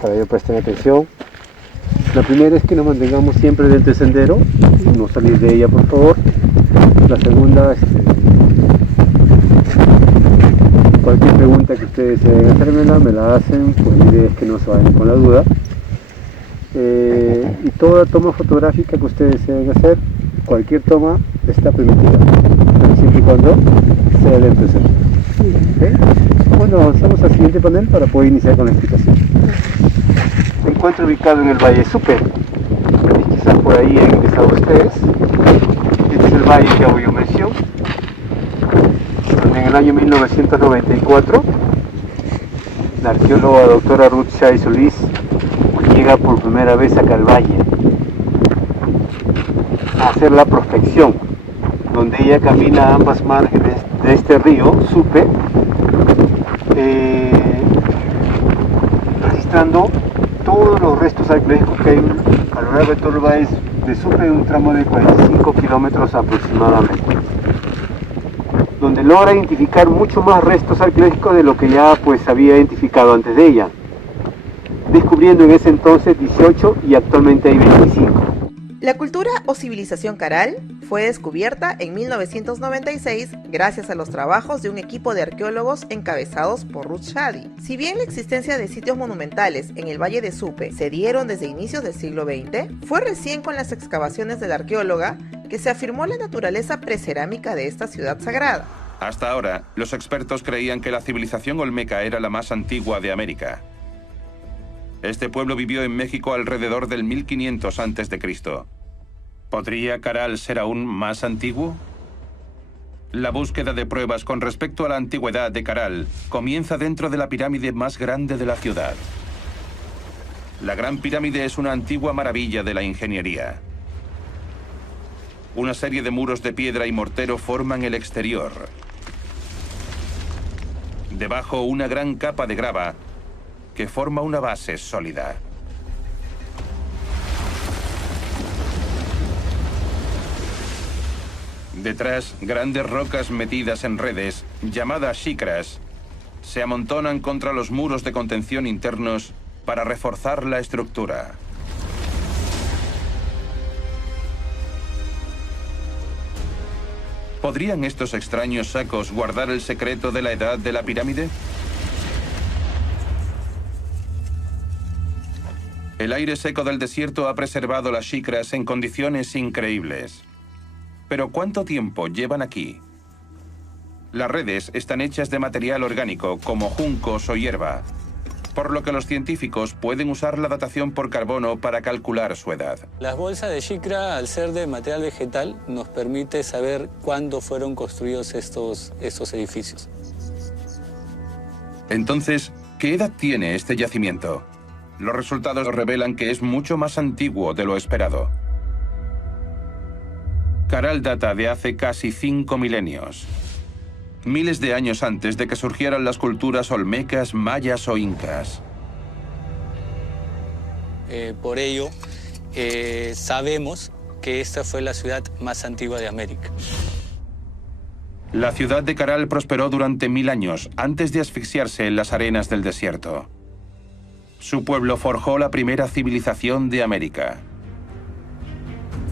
para que presten atención. La primera es que nos mantengamos siempre dentro del sendero, no salir de ella por favor. La segunda, cualquier pregunta que ustedes deseen hacérmela, me la hacen, pues la idea es que no se vayan con la duda. Y toda toma fotográfica que ustedes deseen hacer, cualquier toma está permitida, pero siempre y cuando sea dentro del sendero. ¿Okay? Bueno, avanzamos al siguiente panel para poder iniciar con la explicación. Me encuentro ubicado en el Valle Supe, y quizás por ahí han ingresado ustedes. Este es el valle que hago yo mención, donde en el año 1994 la arqueóloga doctora Ruth Shai Solís llega por primera vez acá al valle a hacer la prospección, donde ella camina a ambas márgenes de este río Supe, registrando todos los restos arqueológicos que hay a lo largo de todo el valle de Supe, en un tramo de 45 kilómetros aproximadamente, donde logra identificar mucho más restos arqueológicos de lo que ya pues había identificado antes de ella, descubriendo en ese entonces 18 y actualmente hay 25. La cultura o civilización Caral fue descubierta en 1996 gracias a los trabajos de un equipo de arqueólogos encabezados por Ruth Shadi. Si bien la existencia de sitios monumentales en el Valle de Supe se dieron desde inicios del siglo XX, fue recién con las excavaciones de la arqueóloga que se afirmó la naturaleza precerámica de esta ciudad sagrada. Hasta ahora, los expertos creían que la civilización olmeca era la más antigua de América. Este pueblo vivió en México alrededor del 1500 a.C. ¿Podría Caral ser aún más antiguo? La búsqueda de pruebas con respecto a la antigüedad de Caral comienza dentro de la pirámide más grande de la ciudad. La Gran Pirámide es una antigua maravilla de la ingeniería. Una serie de muros de piedra y mortero forman el exterior. Debajo, una gran capa de grava que forma una base sólida. Detrás, grandes rocas metidas en redes, llamadas shikras, se amontonan contra los muros de contención internos para reforzar la estructura. ¿Podrían estos extraños sacos guardar el secreto de la edad de la pirámide? El aire seco del desierto ha preservado las shikras en condiciones increíbles. Pero ¿cuánto tiempo llevan aquí? Las redes están hechas de material orgánico, como juncos o hierba, por lo que los científicos pueden usar la datación por carbono para calcular su edad. Las bolsas de shikra, al ser de material vegetal, nos permite saber cuándo fueron construidos estos edificios. Entonces, ¿qué edad tiene este yacimiento? Los resultados revelan que es mucho más antiguo de lo esperado. Caral data de hace casi 5 milenios. Miles de años antes de que surgieran las culturas olmecas, mayas o incas. Por ello, sabemos que esta fue la ciudad más antigua de América. La ciudad de Caral prosperó durante 1000 años antes de asfixiarse en las arenas del desierto. Su pueblo forjó la primera civilización de América.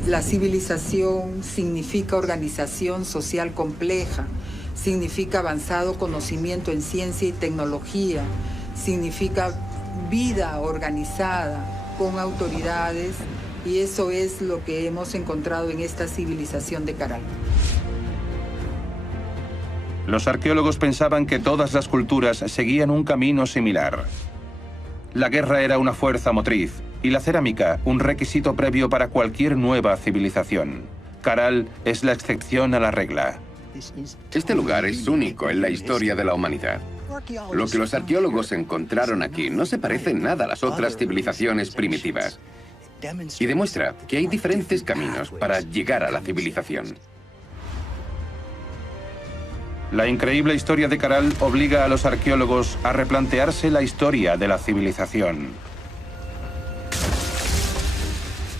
La civilización significa organización social compleja, significa avanzado conocimiento en ciencia y tecnología, significa vida organizada con autoridades, y eso es lo que hemos encontrado en esta civilización de Caral. Los arqueólogos pensaban que todas las culturas seguían un camino similar. La guerra era una fuerza motriz y la cerámica un requisito previo para cualquier nueva civilización. Caral es la excepción a la regla. Este lugar es único en la historia de la humanidad. Lo que los arqueólogos encontraron aquí no se parece en nada a las otras civilizaciones primitivas. Y demuestra que hay diferentes caminos para llegar a la civilización. La increíble historia de Caral obliga a los arqueólogos a replantearse la historia de la civilización.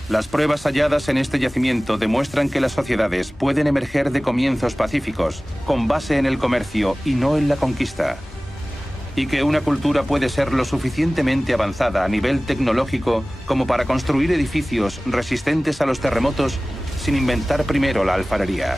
Las pruebas halladas en este yacimiento demuestran que las sociedades pueden emerger de comienzos pacíficos, con base en el comercio y no en la conquista. y que una cultura puede ser lo suficientemente avanzada a nivel tecnológico como para construir edificios resistentes a los terremotos sin inventar primero la alfarería.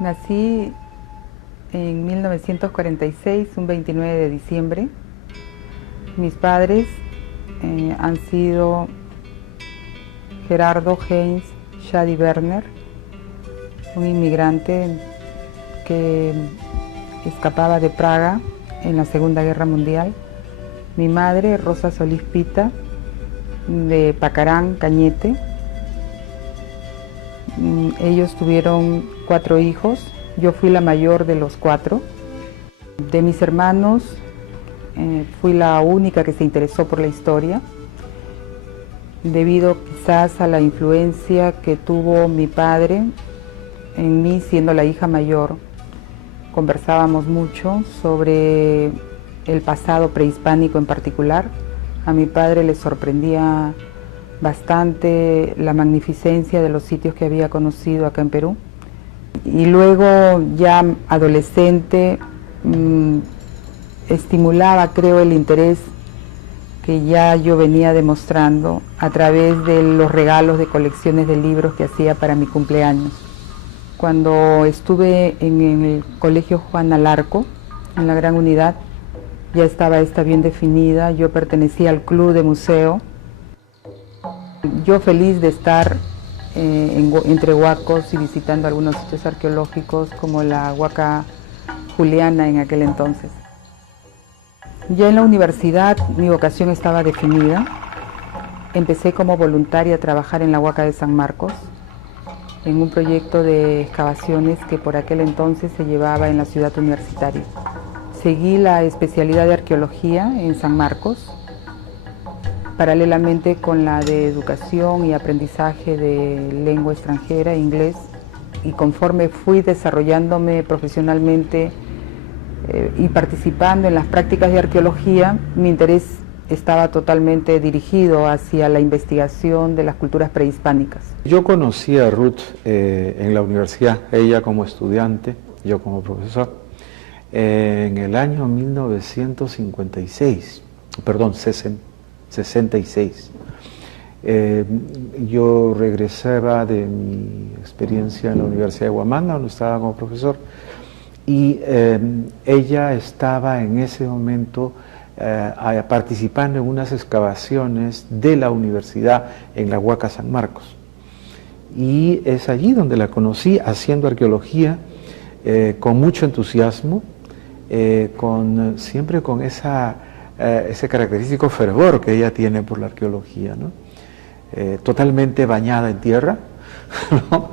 Nací en 1946, un 29 de diciembre. Mis padres han sido Gerardo Heinz Shadi Werner, un inmigrante que escapaba de Praga en la Segunda Guerra Mundial. Mi madre, Rosa Solís Pita, de Pacarán, Cañete. Ellos tuvieron 4 hijos, yo fui la mayor de los 4. De mis hermanos, fui la única que se interesó por la historia, debido quizás a la influencia que tuvo mi padre en mí siendo la hija mayor. Conversábamos mucho sobre el pasado prehispánico en particular. A mi padre le sorprendía bastante la magnificencia de los sitios que había conocido acá en Perú. Y luego, ya adolescente, estimulaba, creo, el interés que ya yo venía demostrando a través de los regalos de colecciones de libros que hacía para mi cumpleaños. Cuando estuve en el Colegio Juan Alarco, en la Gran Unidad, ya estaba esta bien definida. Yo pertenecía al club de museo. Yo feliz de estar entre huacos y visitando algunos sitios arqueológicos como la Huaca Juliana en aquel entonces. Ya en la universidad mi vocación estaba definida. Empecé como voluntaria a trabajar en la Huaca de San Marcos, en un proyecto de excavaciones que por aquel entonces se llevaba en la ciudad universitaria. Seguí la especialidad de arqueología en San Marcos, paralelamente con la de educación y aprendizaje de lengua extranjera, inglés, y conforme fui desarrollándome profesionalmente y participando en las prácticas de arqueología, mi interés estaba totalmente dirigido hacia la investigación de las culturas prehispánicas. Yo conocí a Ruth en la universidad, ella como estudiante, yo como profesor, en el año 1966, perdón, 66. Yo regresaba de mi experiencia en la Universidad de Huamanga, donde estaba como profesor, y ella estaba en ese momento participando en unas excavaciones de la universidad en la Huaca San Marcos. Y es allí donde la conocí, haciendo arqueología con mucho entusiasmo, siempre con ese característico fervor que ella tiene por la arqueología, ¿no? Totalmente bañada en tierra, ¿no?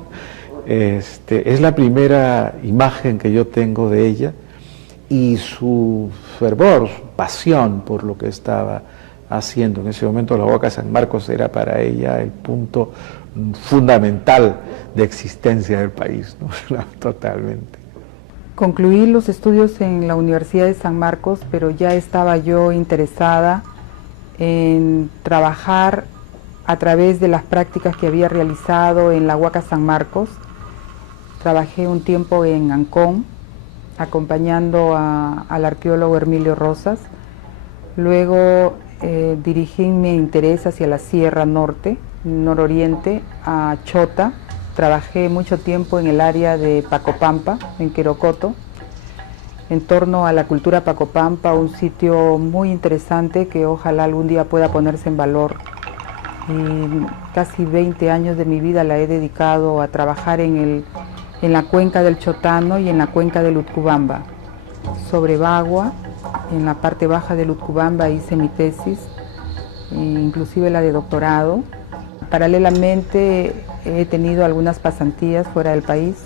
Es la primera imagen que yo tengo de ella, y su fervor, su pasión por lo que estaba haciendo. En ese momento la Huaca San Marcos era para ella el punto fundamental de existencia del país, ¿no? Totalmente. Concluí los estudios en la Universidad de San Marcos, pero ya estaba yo interesada en trabajar a través de las prácticas que había realizado en la Huaca San Marcos. Trabajé un tiempo en Ancón, acompañando al arqueólogo Hermilio Rosas. Luego dirigí mi interés hacia la Sierra Norte, nororiente, a Chota. Trabajé mucho tiempo en el área de Pacopampa, en Querocoto, en torno a la cultura Pacopampa, un sitio muy interesante que ojalá algún día pueda ponerse en valor. Y casi 20 años de mi vida la he dedicado a trabajar en la cuenca del Chotano y en la cuenca del Utcubamba. Sobre Bagua, en la parte baja del Utcubamba hice mi tesis, inclusive la de doctorado. Paralelamente he tenido algunas pasantías fuera del país.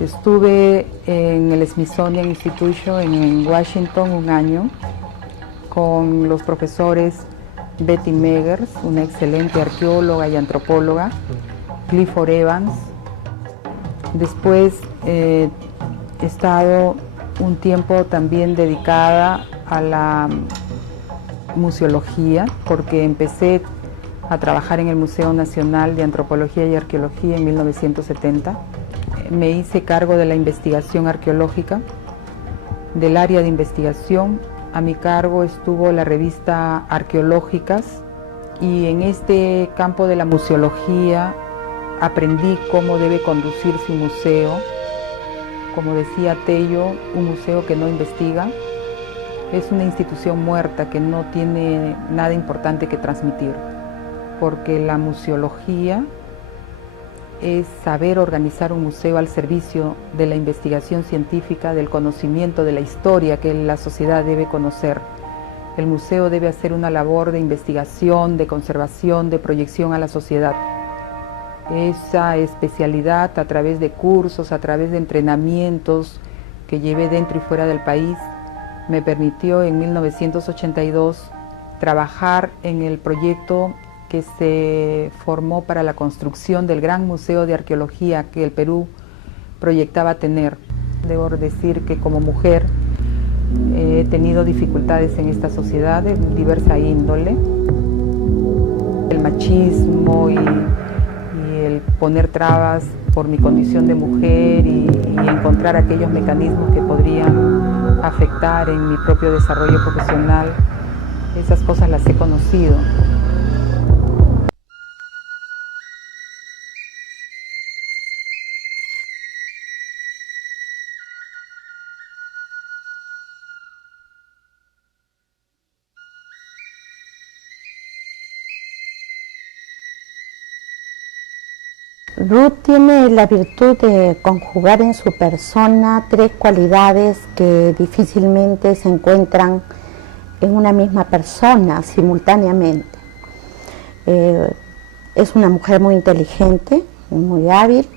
Estuve en el Smithsonian Institution en Washington un año con los profesores Betty Meggers, una excelente arqueóloga y antropóloga, Clifford Evans. Después he estado un tiempo también dedicada a la museología, porque empecé a trabajar en el Museo Nacional de Antropología y Arqueología en 1970. Me hice cargo de la investigación arqueológica, del área de investigación. A mi cargo estuvo la revista Arqueológicas, y en este campo de la museología aprendí cómo debe conducirse un museo. Como decía Tello, un museo que no investiga es una institución muerta que no tiene nada importante que transmitir, porque la museología es saber organizar un museo al servicio de la investigación científica, del conocimiento de la historia que la sociedad debe conocer. El museo debe hacer una labor de investigación, de conservación, de proyección a la sociedad. Esa especialidad, a través de cursos, a través de entrenamientos que llevé dentro y fuera del país, me permitió en 1982 trabajar en el proyecto que se formó para la construcción del gran museo de arqueología que el Perú proyectaba tener. Debo decir que como mujer he tenido dificultades en esta sociedad de diversa índole. El machismo y el poner trabas por mi condición de mujer y encontrar aquellos mecanismos que podrían afectar en mi propio desarrollo profesional, esas cosas las he conocido. Ruth tiene la virtud de conjugar en su persona tres cualidades que difícilmente se encuentran en una misma persona simultáneamente. Es una mujer muy inteligente, muy hábil,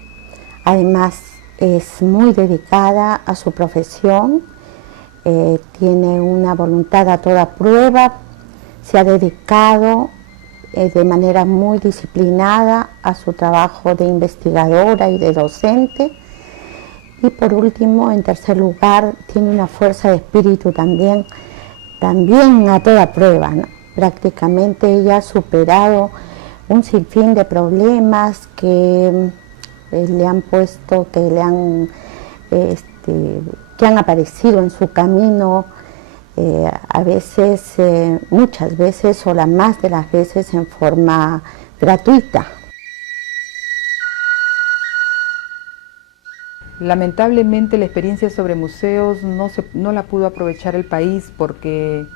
además es muy dedicada a su profesión, tiene una voluntad a toda prueba, se ha dedicado de manera muy disciplinada a su trabajo de investigadora y de docente. Y por último, en tercer lugar, tiene una fuerza de espíritu también a toda prueba, ¿no? Prácticamente ella ha superado un sinfín de problemas que le han puesto, que han aparecido en su camino, a veces, muchas veces o la más de las veces en forma gratuita. Lamentablemente la experiencia sobre museos no la pudo aprovechar el país porque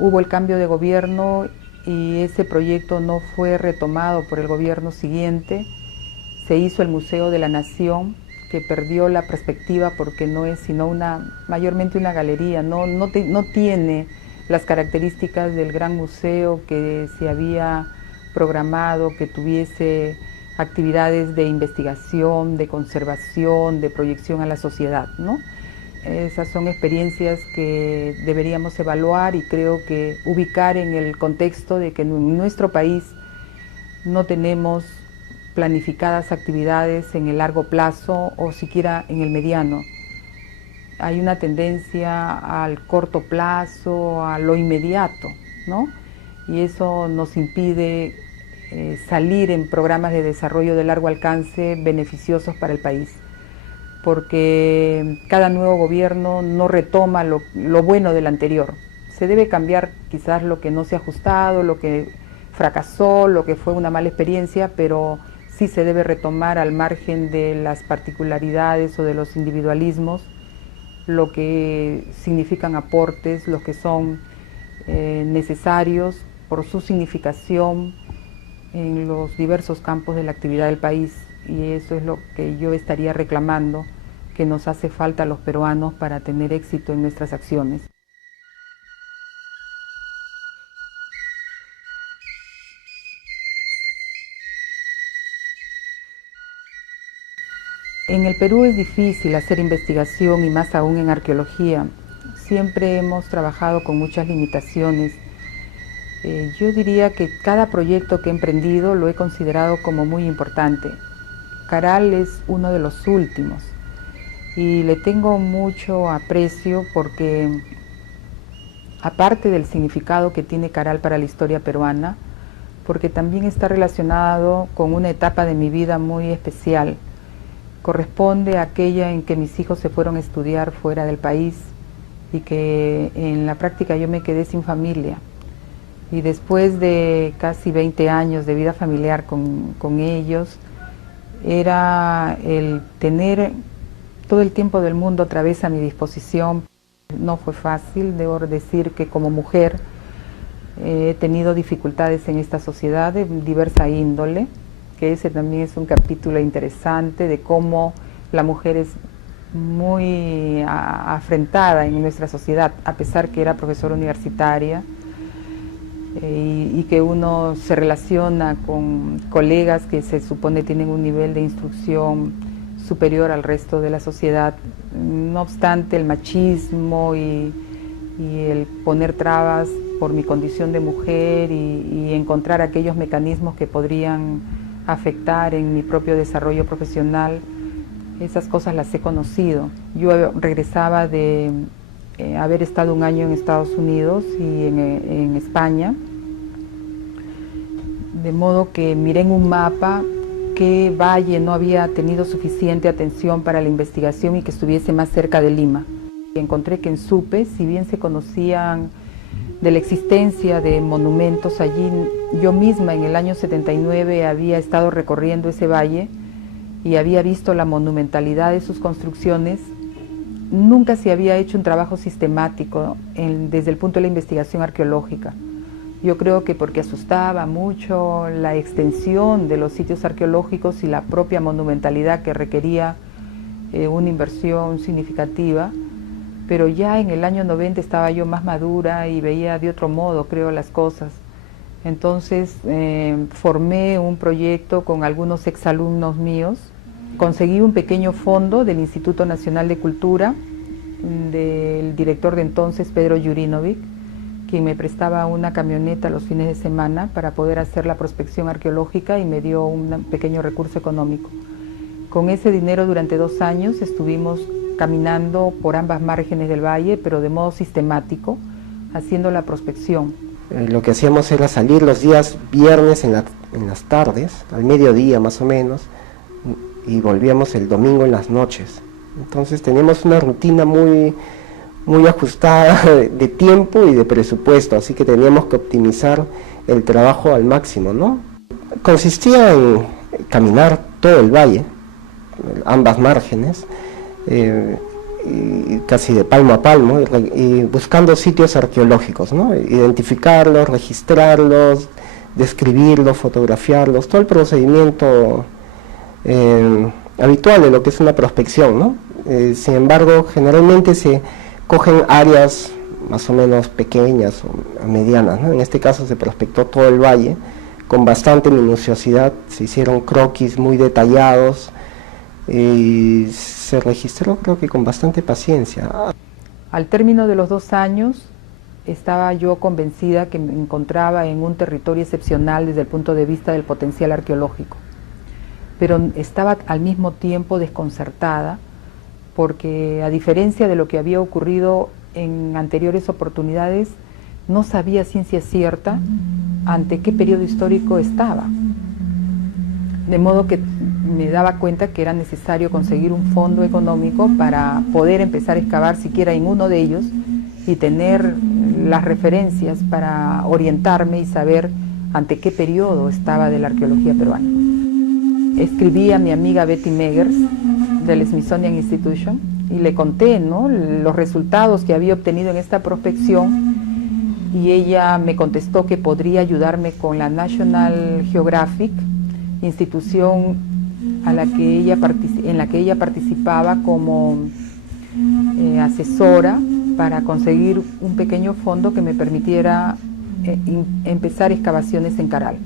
hubo el cambio de gobierno y ese proyecto no fue retomado por el gobierno siguiente. Se hizo el Museo de la Nación, que perdió la perspectiva porque no es sino mayormente una galería, no tiene las características del gran museo que se había programado, que tuviese actividades de investigación, de conservación, de proyección a la sociedad, ¿no? Esas son experiencias que deberíamos evaluar y creo que ubicar en el contexto de que en nuestro país no tenemos planificadas actividades en el largo plazo o siquiera en el mediano. Hay una tendencia al corto plazo, a lo inmediato, ¿no? Y eso nos impide salir en programas de desarrollo de largo alcance beneficiosos para el país, porque cada nuevo gobierno no retoma lo bueno del anterior. Se debe cambiar quizás lo que no se ha ajustado, lo que fracasó, lo que fue una mala experiencia, pero sí se debe retomar al margen de las particularidades o de los individualismos, lo que significan aportes, los que son necesarios por su significación en los diversos campos de la actividad del país, y eso es lo que yo estaría reclamando, que nos hace falta a los peruanos para tener éxito en nuestras acciones. En el Perú es difícil hacer investigación y más aún en arqueología. Siempre hemos trabajado con muchas limitaciones. Yo diría que cada proyecto que he emprendido lo he considerado como muy importante. Caral es uno de los últimos y le tengo mucho aprecio porque, aparte del significado que tiene Caral para la historia peruana, porque también está relacionado con una etapa de mi vida muy especial. Corresponde a aquella en que mis hijos se fueron a estudiar fuera del país y que en la práctica yo me quedé sin familia. Y después de casi 20 años de vida familiar con ellos, era el tener todo el tiempo del mundo otra vez a mi disposición. No fue fácil, debo decir que como mujer he tenido dificultades en esta sociedad de diversa índole, que ese también es un capítulo interesante de cómo la mujer es muy afrentada en nuestra sociedad, a pesar que era profesora universitaria, y que uno se relaciona con colegas que se supone tienen un nivel de instrucción superior al resto de la sociedad. No obstante, el machismo y el poner trabas por mi condición de mujer y encontrar aquellos mecanismos que podrían afectar en mi propio desarrollo profesional, esas cosas las he conocido. Yo regresaba de haber estado un año en Estados Unidos y en España, de modo que miré en un mapa qué valle no había tenido suficiente atención para la investigación y que estuviese más cerca de Lima. Y encontré que en Supe, si bien se conocían de la existencia de monumentos allí, yo misma en el año 79 había estado recorriendo ese valle y había visto la monumentalidad de sus construcciones. Nunca se había hecho un trabajo sistemático desde el punto de la investigación arqueológica. Yo creo que porque asustaba mucho la extensión de los sitios arqueológicos y la propia monumentalidad que requería una inversión significativa, pero ya en el año 90 estaba yo más madura y veía de otro modo, creo, las cosas. Entonces formé un proyecto con algunos exalumnos míos, conseguí un pequeño fondo del Instituto Nacional de Cultura, del director de entonces, Pedro Jurinovic, quien me prestaba una camioneta los fines de semana para poder hacer la prospección arqueológica y me dio un pequeño recurso económico. Con ese dinero durante 2 años estuvimos caminando por ambas márgenes del valle, pero de modo sistemático, haciendo la prospección. Lo que hacíamos era salir los días viernes en las tardes, al mediodía más o menos, y volvíamos el domingo en las noches. Entonces teníamos una rutina muy ajustada de tiempo y de presupuesto, así que teníamos que optimizar el trabajo al máximo, ¿no? Consistía en caminar todo el valle, ambas márgenes, y casi de palmo a palmo, y buscando sitios arqueológicos, ¿no? Identificarlos, registrarlos, describirlos, fotografiarlos, todo el procedimiento habitual de lo que es una prospección, ¿no? Sin embargo, generalmente se cogen áreas más o menos pequeñas o medianas, ¿no? En este caso se prospectó todo el valle con bastante minuciosidad, se hicieron croquis muy detallados y se registró, creo que con bastante paciencia. Al término de los 2 años, estaba yo convencida que me encontraba en un territorio excepcional desde el punto de vista del potencial arqueológico, pero estaba al mismo tiempo desconcertada porque, a diferencia de lo que había ocurrido en anteriores oportunidades, no sabía ciencia cierta ante qué periodo histórico estaba, de modo que me daba cuenta que era necesario conseguir un fondo económico para poder empezar a excavar siquiera en uno de ellos y tener las referencias para orientarme y saber ante qué periodo estaba de la arqueología peruana. Escribí a mi amiga Betty Meggers del Smithsonian Institution y le conté, ¿no?, los resultados que había obtenido en esta prospección, y ella me contestó que podría ayudarme con la National Geographic, institución en la que ella participaba como asesora, para conseguir un pequeño fondo que me permitiera empezar excavaciones en Caral.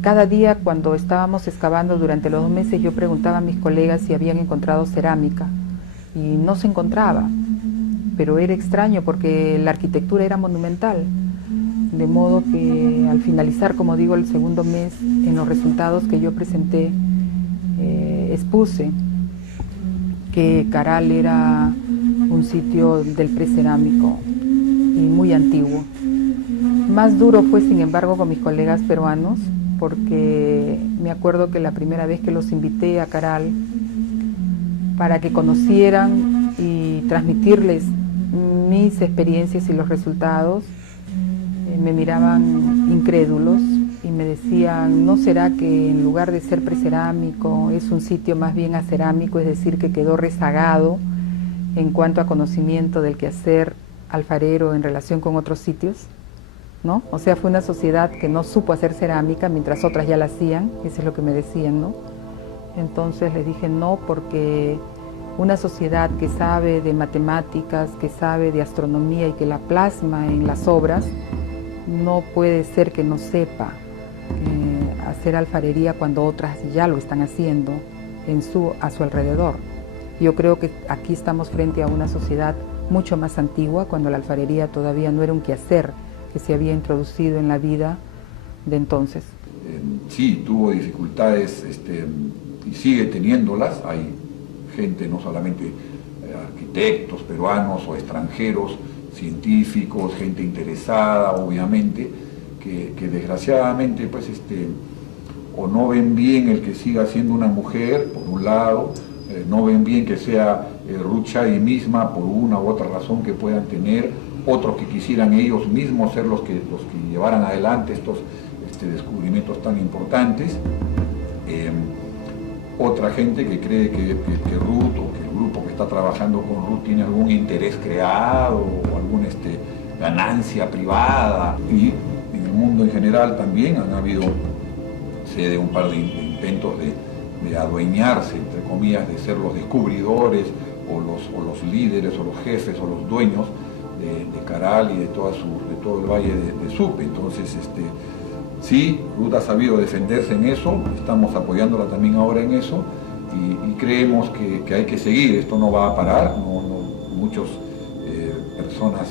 Cada día, cuando estábamos excavando durante los 2 meses, yo preguntaba a mis colegas si habían encontrado cerámica y no se encontraba, pero era extraño porque la arquitectura era monumental, de modo que al finalizar, como digo, el segundo mes, en los resultados que yo presenté, expuse que Caral era un sitio del precerámico y muy antiguo. Más duro fue, sin embargo, con mis colegas peruanos, porque me acuerdo que la primera vez que los invité a Caral para que conocieran y transmitirles mis experiencias y los resultados, me miraban incrédulos y me decían: ¿no será que en lugar de ser precerámico es un sitio más bien acerámico, es decir, que quedó rezagado en cuanto a conocimiento del quehacer alfarero en relación con otros sitios? ¿No? O sea, fue una sociedad que no supo hacer cerámica mientras otras ya la hacían, eso es lo que me decían, ¿no? Entonces les dije no, porque una sociedad que sabe de matemáticas, que sabe de astronomía y que la plasma en las obras, no puede ser que no sepa hacer alfarería cuando otras ya lo están haciendo a su alrededor. Yo creo que aquí estamos frente a una sociedad mucho más antigua, cuando la alfarería todavía no era un quehacer que se había introducido en la vida de entonces. Sí, tuvo dificultades y sigue teniéndolas. Hay gente, no solamente arquitectos peruanos o extranjeros, científicos, gente interesada, obviamente, que desgraciadamente pues, o no ven bien el que siga siendo una mujer, por un lado, no ven bien que sea Ruth Shady misma, por una u otra razón que puedan tener, otros que quisieran ellos mismos ser los que llevaran adelante estos descubrimientos tan importantes, otra gente que cree que Ruth o que el grupo que está trabajando con Ruth tiene algún interés creado o alguna ganancia privada, y en el mundo en general también han habido, sé de un par de intentos de adueñarse, entre comillas, de ser los descubridores o los líderes o los jefes o los dueños de Caral y de todo el valle de Supe. Entonces, sí, Ruth ha sabido defenderse en eso, estamos apoyándola también ahora en eso, y creemos que hay que seguir, esto no va a parar, muchas personas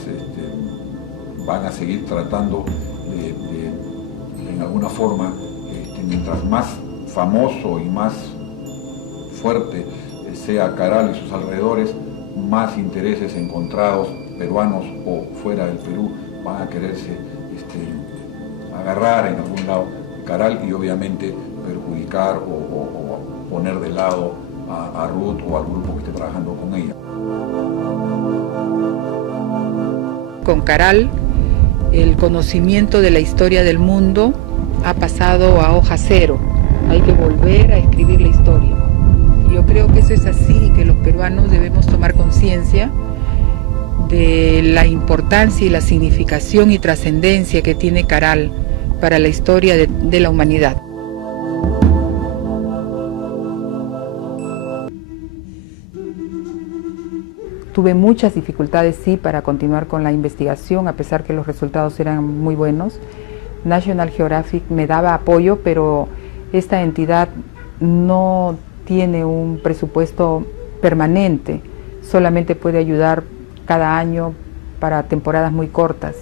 van a seguir tratando de en alguna forma, mientras más famoso y más fuerte sea Caral y sus alrededores, más intereses encontrados, peruanos o fuera del Perú, van a quererse agarrar en algún lado Caral y obviamente perjudicar o poner de lado a Ruth o al grupo que esté trabajando con ella. Con Caral, el conocimiento de la historia del mundo ha pasado a hoja cero. Hay que volver a escribir la historia. Y yo creo que eso es así, y que los peruanos debemos tomar conciencia de la importancia y la significación y trascendencia que tiene Caral para la historia de la humanidad. Tuve muchas dificultades, sí, para continuar con la investigación, a pesar que los resultados eran muy buenos. National Geographic me daba apoyo, pero esta entidad no tiene un presupuesto permanente, solamente puede ayudar cada año para temporadas muy cortas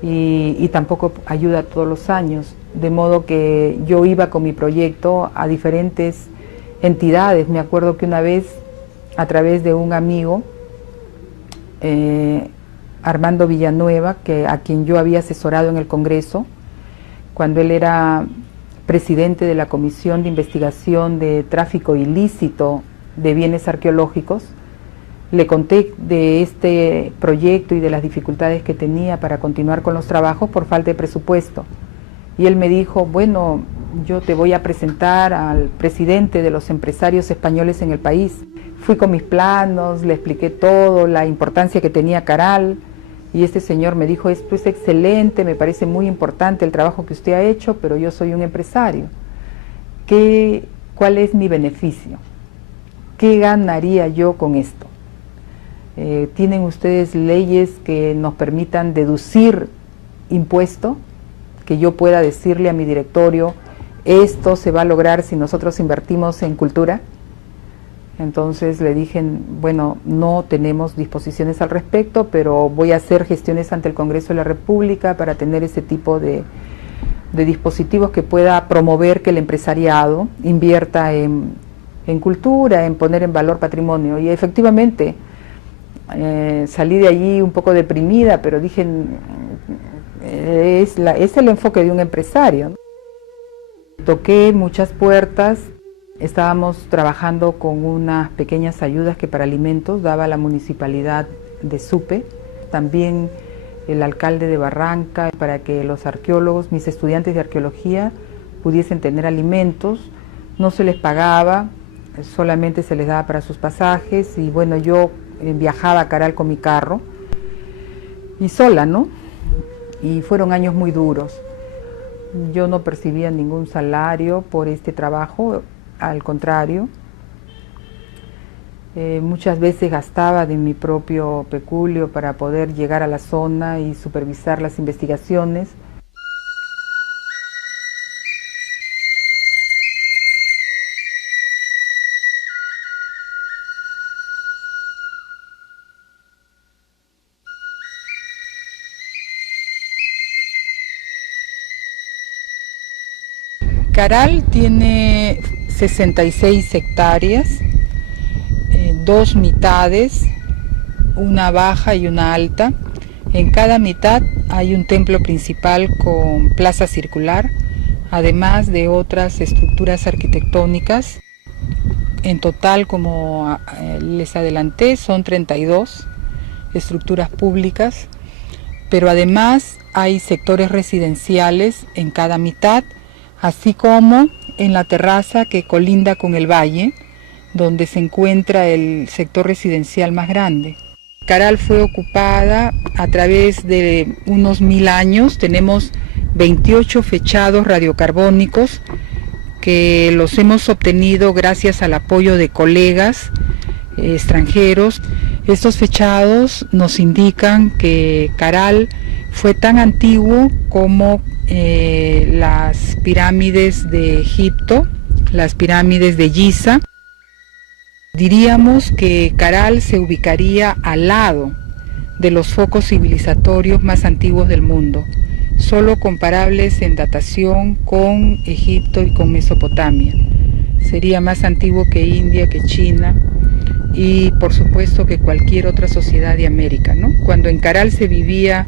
y tampoco ayuda todos los años, de modo que yo iba con mi proyecto a diferentes entidades. Me acuerdo que una vez, a través de un amigo, Armando Villanueva, a quien yo había asesorado en el Congreso, cuando él era presidente de la Comisión de Investigación de Tráfico Ilícito de Bienes Arqueológicos, le conté de este proyecto y de las dificultades que tenía para continuar con los trabajos por falta de presupuesto. Y él me dijo, bueno, yo te voy a presentar al presidente de los empresarios españoles en el país. Fui con mis planos, le expliqué todo, la importancia que tenía Caral, y este señor me dijo, esto es excelente, me parece muy importante el trabajo que usted ha hecho, pero yo soy un empresario. ¿Cuál es mi beneficio? ¿Qué ganaría yo con esto? ¿Tienen ustedes leyes que nos permitan deducir impuesto? Que yo pueda decirle a mi directorio, esto se va a lograr si nosotros invertimos en cultura. Entonces le dije, bueno, no tenemos disposiciones al respecto, pero voy a hacer gestiones ante el Congreso de la República para tener ese tipo de dispositivos que pueda promover que el empresariado invierta en cultura, en poner en valor patrimonio. Y efectivamente salí de allí un poco deprimida, pero dije, es el enfoque de un empresario. Toqué muchas puertas. Estábamos trabajando con unas pequeñas ayudas que para alimentos daba la municipalidad de Supe, también el alcalde de Barranca, para que los arqueólogos, mis estudiantes de arqueología, pudiesen tener alimentos. No se les pagaba, solamente se les daba para sus pasajes, y bueno, yo viajaba a Caral con mi carro, y sola, ¿no? Y fueron años muy duros. Yo no percibía ningún salario por este trabajo. Al contrario, muchas veces gastaba de mi propio peculio para poder llegar a la zona y supervisar las investigaciones. Caral tiene 66 hectáreas, 2 mitades, una baja y una alta. En cada mitad hay un templo principal con plaza circular, además de otras estructuras arquitectónicas. En total, como les adelanté, son 32 estructuras públicas, pero además hay sectores residenciales en cada mitad, así como en la terraza que colinda con el valle, donde se encuentra el sector residencial más grande. Caral fue ocupada a través de unos 1000 años. Tenemos 28 fechados radiocarbónicos que los hemos obtenido gracias al apoyo de colegas extranjeros. Estos fechados nos indican que Caral fue tan antiguo como las pirámides de Egipto, las pirámides de Giza. Diríamos que Caral se ubicaría al lado de los focos civilizatorios más antiguos del mundo, solo comparables en datación con Egipto y con Mesopotamia. Sería más antiguo que India, que China y por supuesto que cualquier otra sociedad de América, ¿no? Cuando en Caral se vivía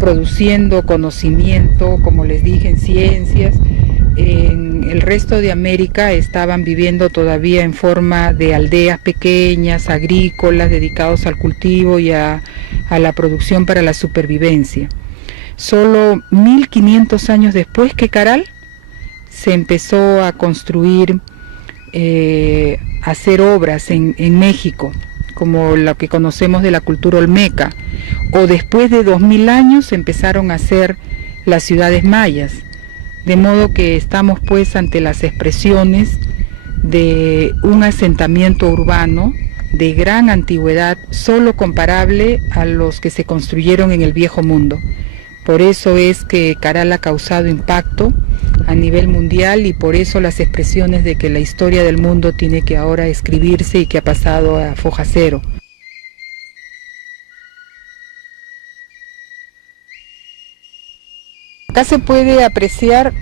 produciendo conocimiento, como les dije, en ciencias, en el resto de América estaban viviendo todavía en forma de aldeas pequeñas, agrícolas, dedicados al cultivo y a la producción para la supervivencia. Solo 1500 años después que Caral se empezó a construir, a hacer obras en México, como lo que conocemos de la cultura olmeca, o después de 2000 años empezaron a hacer las ciudades mayas, de modo que estamos pues ante las expresiones de un asentamiento urbano de gran antigüedad, solo comparable a los que se construyeron en el Viejo Mundo, Por eso es que Caral ha causado impacto a nivel mundial y por eso las expresiones de que la historia del mundo tiene que ahora escribirse y que ha pasado a foja cero. Acá se puede apreciar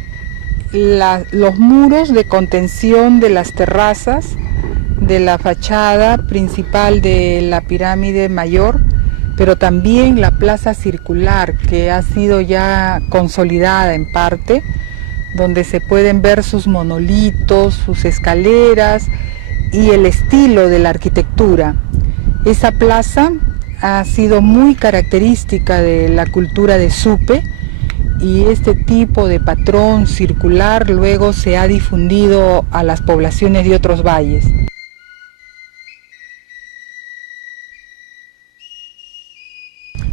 los muros de contención de las terrazas de la fachada principal de la pirámide mayor, pero también la plaza circular que ha sido ya consolidada en parte, donde se pueden ver sus monolitos, sus escaleras y el estilo de la arquitectura. Esa plaza ha sido muy característica de la cultura de Supe y este tipo de patrón circular luego se ha difundido a las poblaciones de otros valles.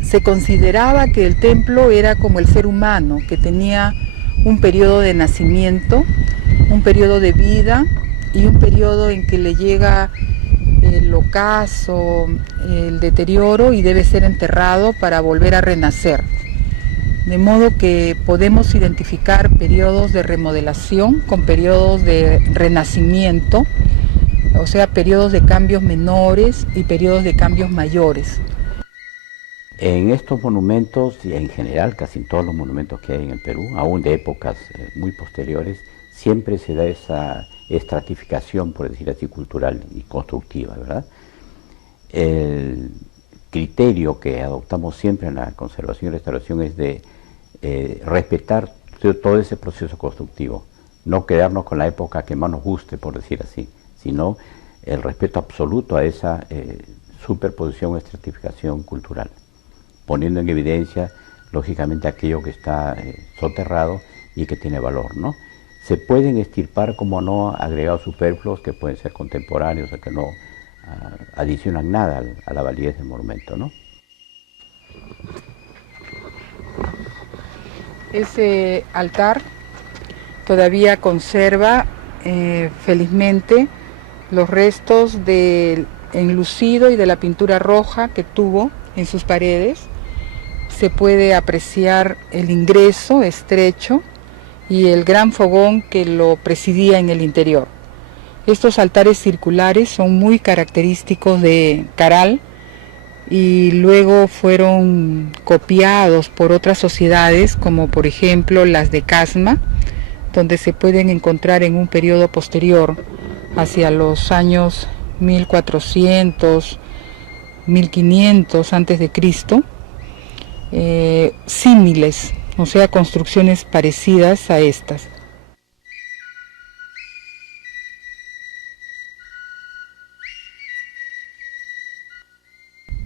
Se consideraba que el templo era como el ser humano, que tenía un periodo de nacimiento, un periodo de vida y un periodo en que le llega el ocaso, el deterioro y debe ser enterrado para volver a renacer. De modo que podemos identificar periodos de remodelación con periodos de renacimiento, o sea, periodos de cambios menores y periodos de cambios mayores. En estos monumentos, y en general casi en todos los monumentos que hay en el Perú, aún de épocas muy posteriores, siempre se da esa estratificación, por decir así, cultural y constructiva, ¿verdad? El criterio que adoptamos siempre en la conservación y restauración es de respetar todo ese proceso constructivo, no quedarnos con la época que más nos guste, por decir así, sino el respeto absoluto a esa superposición o estratificación cultural, poniendo en evidencia, lógicamente, aquello que está soterrado y que tiene valor, ¿no? Se pueden extirpar, como no, agregados superfluos que pueden ser contemporáneos o que no adicionan nada a la validez del monumento, ¿no? Ese altar todavía conserva, felizmente, los restos del enlucido y de la pintura roja que tuvo en sus paredes. Se puede apreciar el ingreso estrecho y el gran fogón que lo presidía en el interior. Estos altares circulares son muy característicos de Caral y luego fueron copiados por otras sociedades, como por ejemplo las de Casma, donde se pueden encontrar en un periodo posterior, hacia los años 1400, 1500 a.C., símiles, o sea, construcciones parecidas a estas.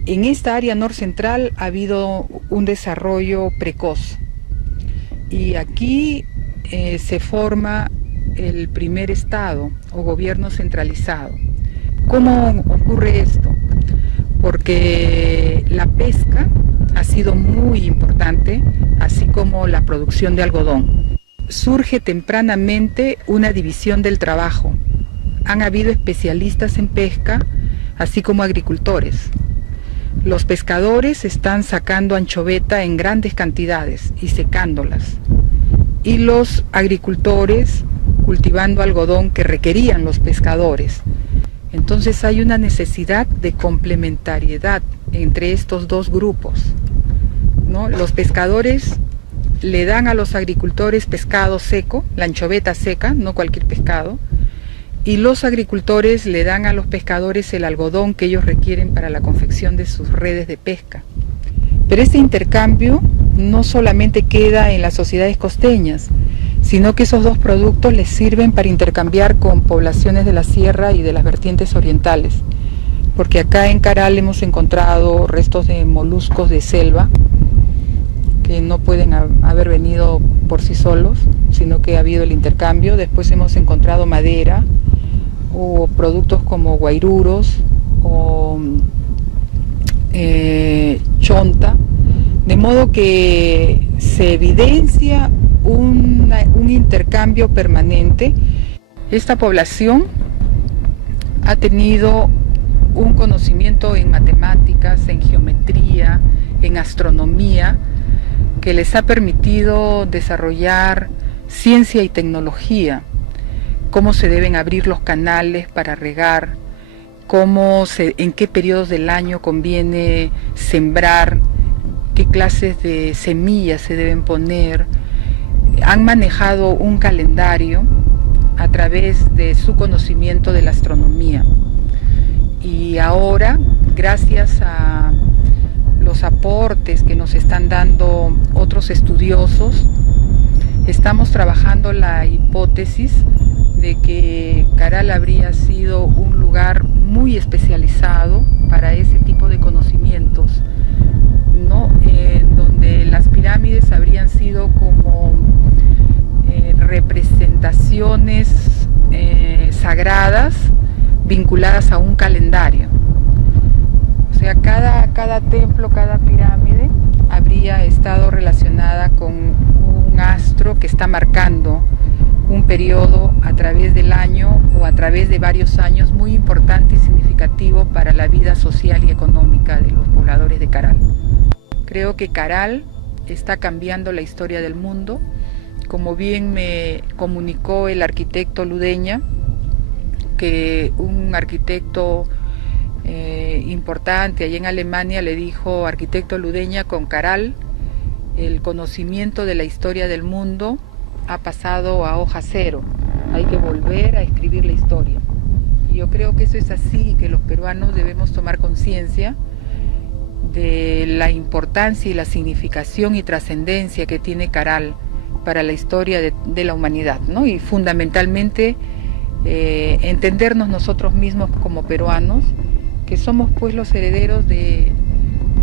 En esta área norcentral ha habido un desarrollo precoz y aquí se forma el primer estado o gobierno centralizado. ¿Cómo ocurre esto? Porque la pesca ha sido muy importante, así como la producción de algodón. Surge tempranamente una división del trabajo. Han habido especialistas en pesca, así como agricultores. Los pescadores están sacando anchoveta en grandes cantidades y secándolas. Y los agricultores cultivando algodón que requerían los pescadores. Entonces hay una necesidad de complementariedad entre estos dos grupos, ¿no? Los pescadores le dan a los agricultores pescado seco, la anchoveta seca, no cualquier pescado, y los agricultores le dan a los pescadores el algodón que ellos requieren para la confección de sus redes de pesca. Pero este intercambio no solamente queda en las sociedades costeñas, sino que esos dos productos les sirven para intercambiar con poblaciones de la sierra y de las vertientes orientales, porque acá en Caral hemos encontrado restos de moluscos de selva que no pueden haber venido por sí solos, sino que ha habido el intercambio. Después hemos encontrado madera o productos como guairuros o chonta, de modo que se evidencia un intercambio permanente. Esta población ha tenido un conocimiento en matemáticas, en geometría, en astronomía, que les ha permitido desarrollar ciencia y tecnología, cómo se deben abrir los canales para regar, en qué periodos del año conviene sembrar, qué clases de semillas se deben poner. Han manejado un calendario a través de su conocimiento de la astronomía. Y ahora, gracias a los aportes que nos están dando otros estudiosos, estamos trabajando la hipótesis de que Caral habría sido un lugar muy especializado para ese tipo de conocimientos, ¿no? Donde las pirámides habrían sido como representaciones sagradas vinculadas a un calendario. O sea, cada templo, cada pirámide habría estado relacionada con un astro que está marcando un periodo a través del año o a través de varios años muy importante y significativo para la vida social y económica de los pobladores de Caral. Creo que Caral está cambiando la historia del mundo, como bien me comunicó el arquitecto Ludeña, que un arquitecto importante allá en Alemania le dijo: arquitecto Ludeña, con Caral el conocimiento de la historia del mundo ha pasado a hoja cero, hay que volver a escribir la historia. Y yo creo que eso es así, que los peruanos debemos tomar conciencia de la importancia y la significación y trascendencia que tiene Caral para la historia de la humanidad, ¿no? Y fundamentalmente entendernos nosotros mismos como peruanos, que somos pues los herederos de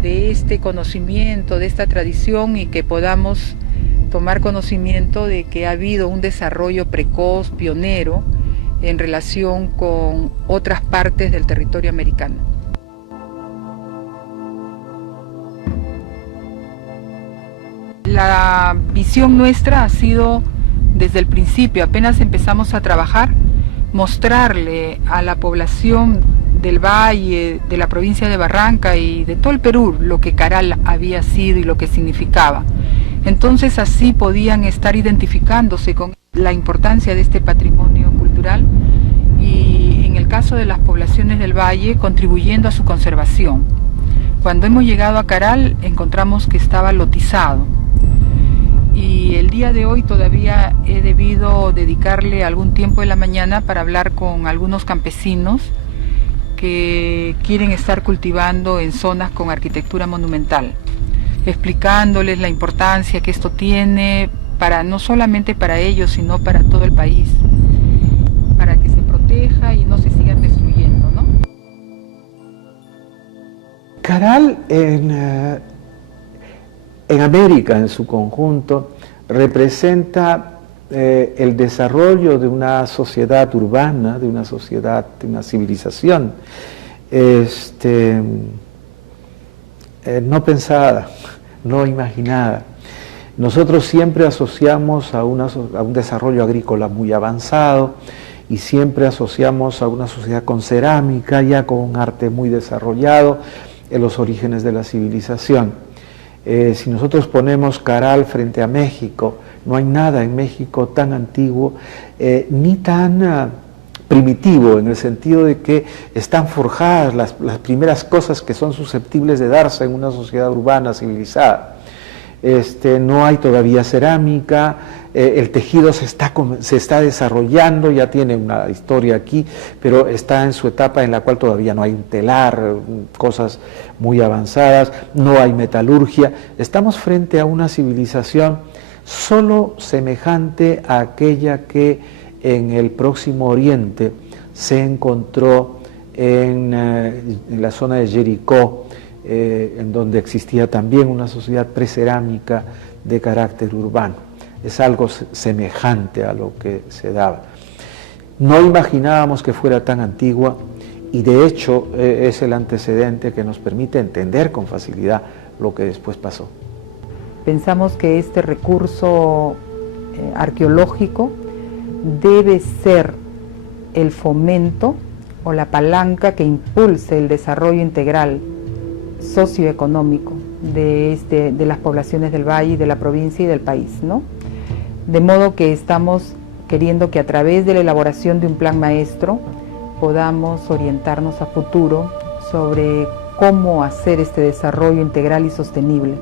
este conocimiento, de esta tradición, y que podamos tomar conocimiento de que ha habido un desarrollo precoz, pionero, en relación con otras partes del territorio americano. La visión nuestra ha sido, desde el principio, apenas empezamos a trabajar, mostrarle a la población del Valle, de la provincia de Barranca y de todo el Perú lo que Caral había sido y lo que significaba. Entonces así podían estar identificándose con la importancia de este patrimonio cultural y, en el caso de las poblaciones del Valle, contribuyendo a su conservación. Cuando hemos llegado a Caral encontramos que estaba lotizado, y el día de hoy todavía he debido dedicarle algún tiempo de la mañana para hablar con algunos campesinos que quieren estar cultivando en zonas con arquitectura monumental, explicándoles la importancia que esto tiene no solamente para ellos, sino para todo el país, para que se proteja y no se sigan destruyendo, ¿no? Caral en América en su conjunto representa el desarrollo de una sociedad urbana, de una sociedad, de una civilización no pensada, no imaginada. Nosotros siempre asociamos a un desarrollo agrícola muy avanzado y siempre asociamos a una sociedad con cerámica, ya con un arte muy desarrollado en los orígenes de la civilización. Si nosotros ponemos Caral frente a México, no hay nada en México tan antiguo ni tan primitivo, en el sentido de que están forjadas las primeras cosas que son susceptibles de darse en una sociedad urbana civilizada. No hay todavía cerámica, el tejido se está desarrollando, ya tiene una historia aquí, pero está en su etapa en la cual todavía no hay un telar, cosas muy avanzadas, no hay metalurgia. Estamos frente a una civilización solo semejante a aquella que en el Próximo Oriente se encontró en la zona de Jericó, en donde existía también una sociedad precerámica de carácter urbano. Es algo semejante a lo que se daba. No imaginábamos que fuera tan antigua, y de hecho es el antecedente que nos permite entender con facilidad lo que después pasó. Pensamos que este recurso arqueológico debe ser el fomento o la palanca que impulse el desarrollo integral socioeconómico de las poblaciones del valle, de la provincia y del país, ¿no? De modo que estamos queriendo que a través de la elaboración de un plan maestro podamos orientarnos a futuro sobre cómo hacer este desarrollo integral y sostenible.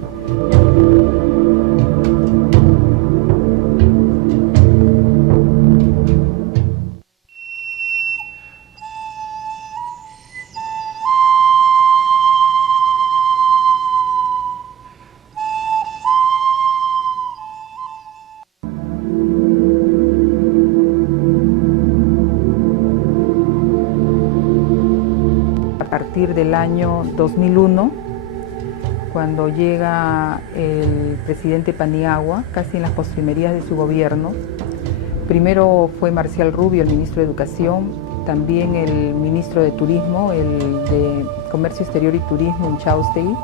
A partir del año 2001, cuando llega el presidente Paniagua, casi en las postrimerías de su gobierno, primero fue Marcial Rubio, el ministro de Educación, también el ministro de Turismo, el de Comercio Exterior y Turismo, Inchaustegui,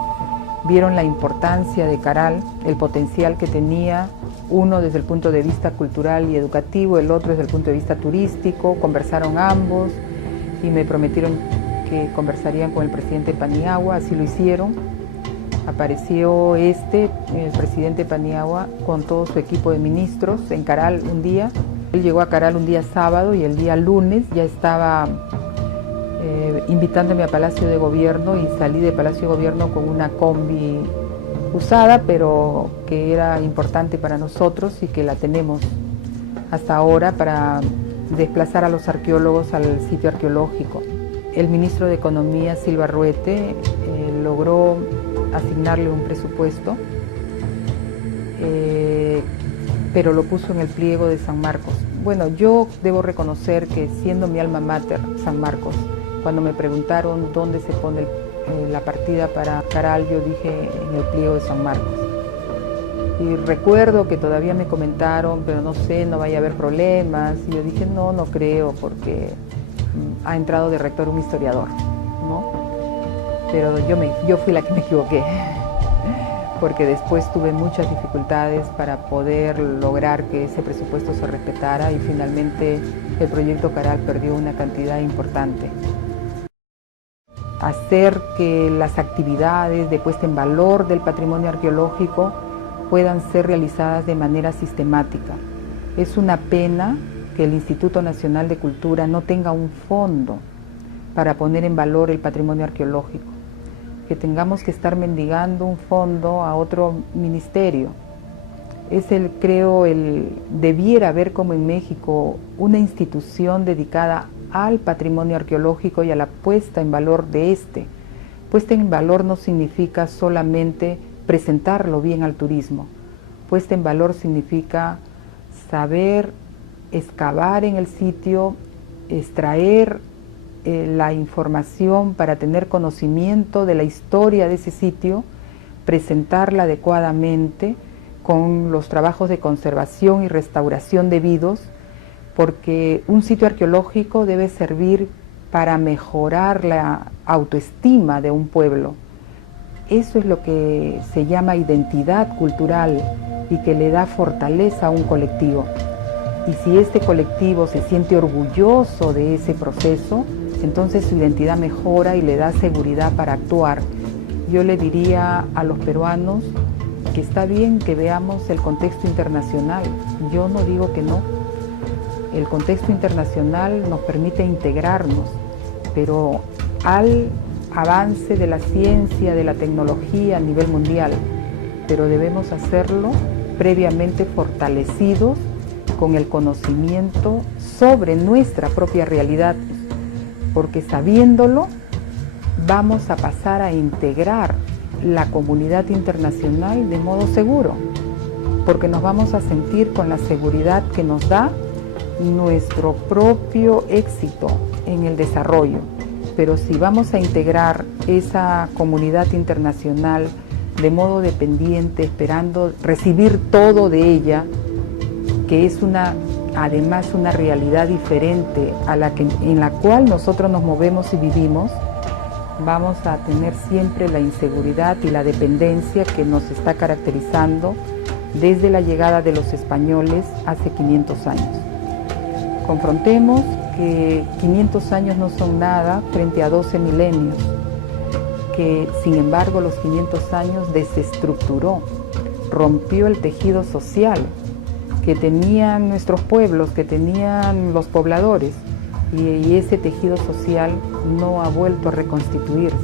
vieron la importancia de Caral, el potencial que tenía, uno desde el punto de vista cultural y educativo, el otro desde el punto de vista turístico, conversaron ambos y me prometieron que conversarían con el presidente Paniagua, así lo hicieron. Apareció el presidente Paniagua, con todo su equipo de ministros en Caral un día. Él llegó a Caral un día sábado y el día lunes ya estaba invitándome a Palacio de Gobierno, y salí de Palacio de Gobierno con una combi usada, pero que era importante para nosotros y que la tenemos hasta ahora para desplazar a los arqueólogos al sitio arqueológico. El ministro de Economía, Silva Ruete, logró asignarle un presupuesto, pero lo puso en el pliego de San Marcos. Bueno, yo debo reconocer que, siendo mi alma mater San Marcos, cuando me preguntaron dónde se pone la partida para Caral, yo dije en el pliego de San Marcos. Y recuerdo que todavía me comentaron, pero no sé, no vaya a haber problemas. Y yo dije, no creo, porque ha entrado de rector un historiador, ¿no? Pero yo fui la que me equivoqué, porque después tuve muchas dificultades para poder lograr que ese presupuesto se respetara, y finalmente el proyecto Caral perdió una cantidad importante. Hacer que las actividades de puesta en valor del patrimonio arqueológico puedan ser realizadas de manera sistemática. Es una pena que el Instituto Nacional de Cultura no tenga un fondo para poner en valor el patrimonio arqueológico, que tengamos que estar mendigando un fondo a otro ministerio. Debiera haber, como en México, una institución dedicada al patrimonio arqueológico y a la puesta en valor de este. Puesta en valor no significa solamente presentarlo bien al turismo. Puesta en valor significa saber excavar en el sitio, extraer la información para tener conocimiento de la historia de ese sitio, presentarla adecuadamente con los trabajos de conservación y restauración debidos, porque un sitio arqueológico debe servir para mejorar la autoestima de un pueblo. Eso es lo que se llama identidad cultural y que le da fortaleza a un colectivo. Y si este colectivo se siente orgulloso de ese proceso, entonces su identidad mejora y le da seguridad para actuar. Yo le diría a los peruanos que está bien que veamos el contexto internacional. Yo no digo que no. El contexto internacional nos permite integrarnos, pero al avance de la ciencia, de la tecnología a nivel mundial, pero debemos hacerlo previamente fortalecidos con el conocimiento sobre nuestra propia realidad, porque sabiéndolo vamos a pasar a integrar la comunidad internacional de modo seguro, porque nos vamos a sentir con la seguridad que nos da nuestro propio éxito en el desarrollo. Pero si vamos a integrar esa comunidad internacional de modo dependiente, esperando recibir todo de ella, que es además una realidad diferente a en la cual nosotros nos movemos y vivimos, vamos a tener siempre la inseguridad y la dependencia que nos está caracterizando desde la llegada de los españoles hace 500 años. Confrontemos que 500 años no son nada frente a 12 milenios. que sin embargo los 500 años desestructuró, rompió el tejido social que tenían nuestros pueblos, que tenían los pobladores, y ese tejido social no ha vuelto a reconstituirse.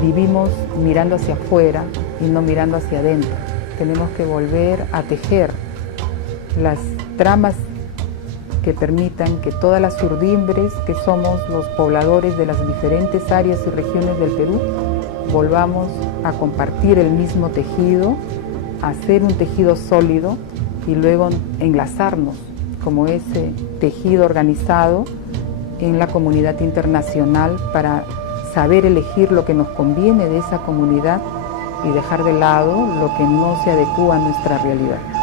Vivimos mirando hacia afuera y no mirando hacia adentro. Tenemos que volver a tejer las tramas que permitan que todas las surdimbres que somos los pobladores de las diferentes áreas y regiones del Perú volvamos a compartir el mismo tejido, a hacer un tejido sólido y luego enlazarnos como ese tejido organizado en la comunidad internacional para saber elegir lo que nos conviene de esa comunidad y dejar de lado lo que no se adecúa a nuestra realidad.